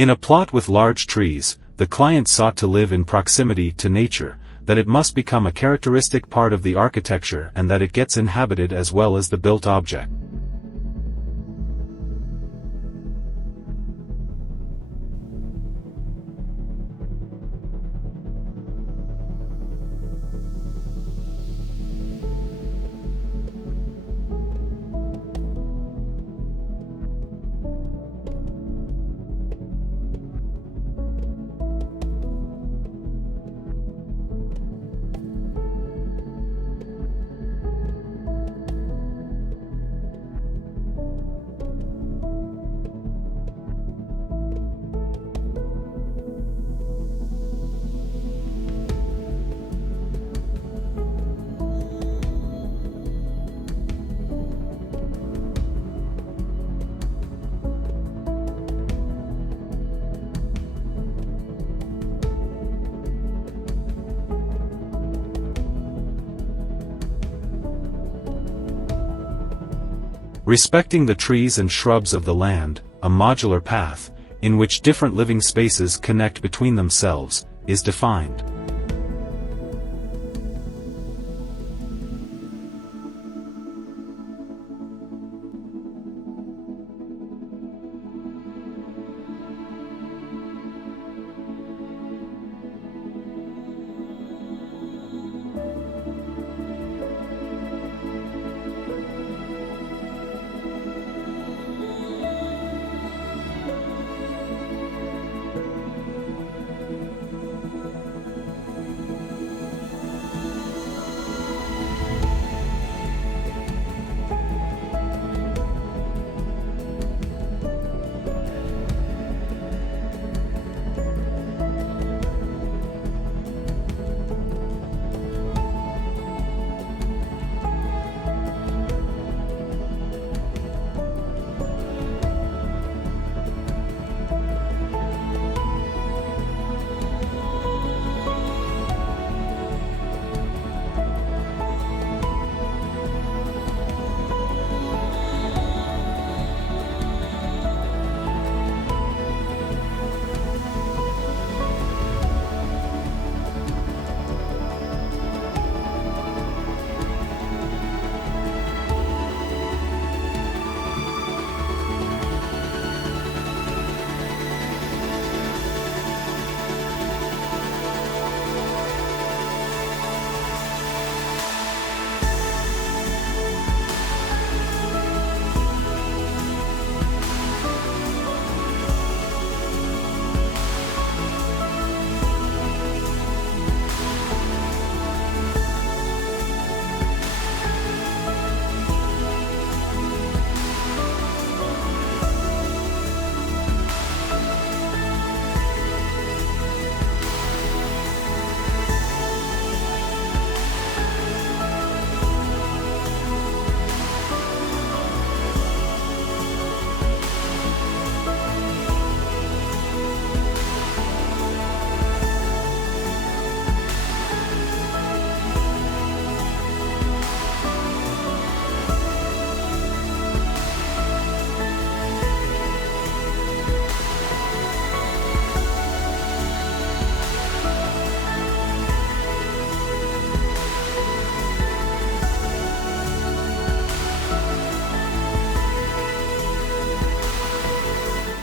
In a plot with large trees, the client sought to live in proximity to nature, that it must become a characteristic part of the architecture and that it gets inhabited as well as the built object. Respecting the trees and shrubs of the land, a modular path, in which different living spaces connect between themselves, is defined.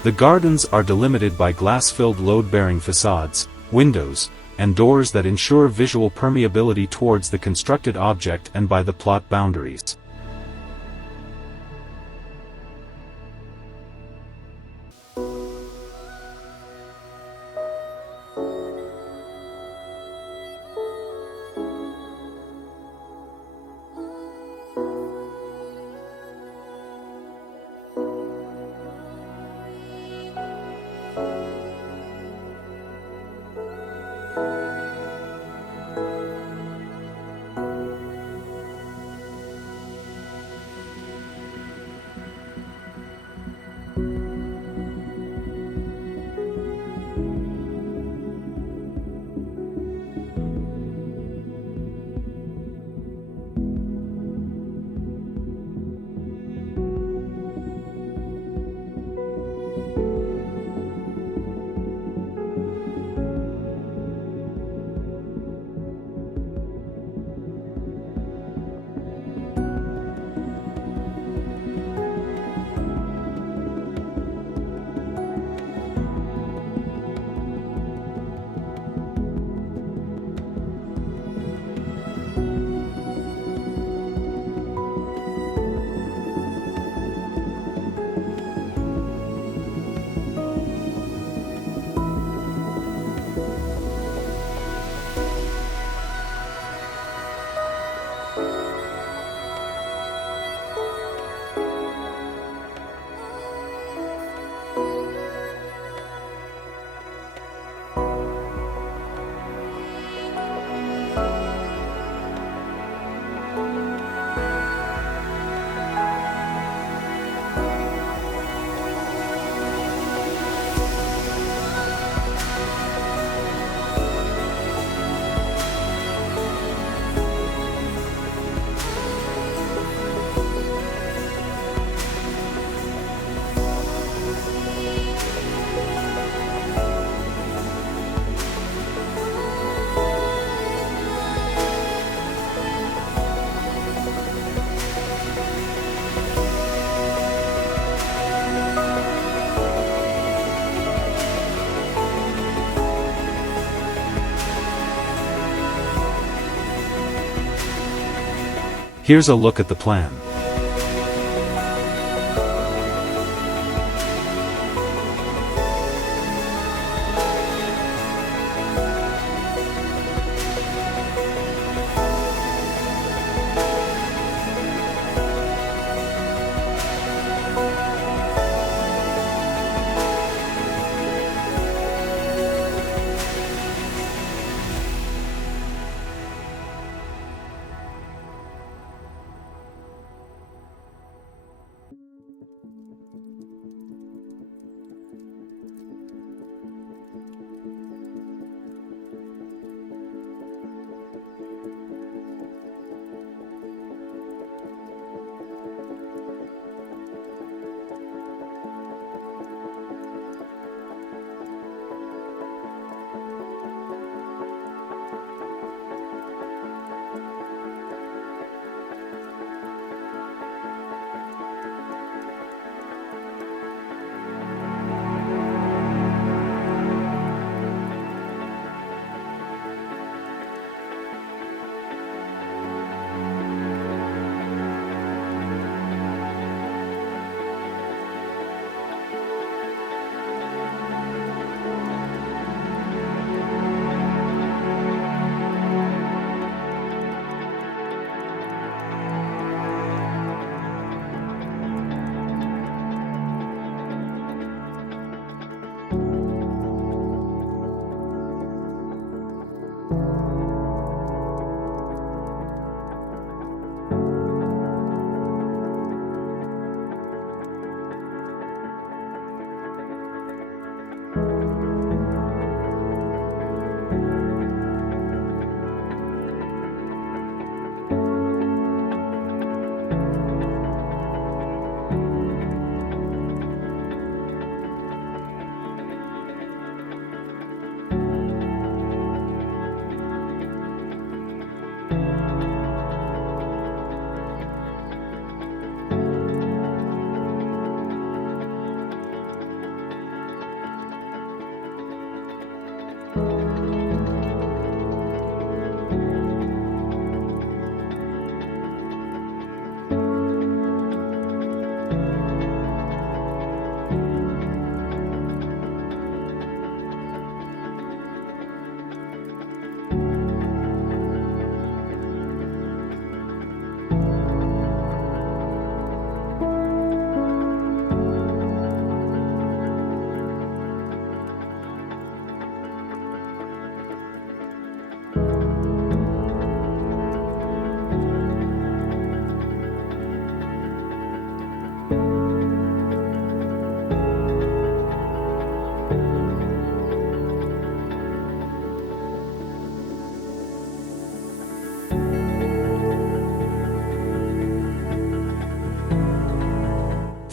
The gardens are delimited by glass-filled load-bearing facades, windows, and doors that ensure visual permeability towards the constructed object and by the plot boundaries. Here's a look at the plan.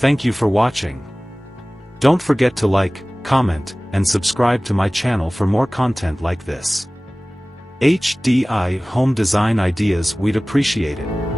Thank you for watching. Don't forget to like, comment, and subscribe to my channel for more content like this. HDI Home Design Ideas, we'd appreciate it.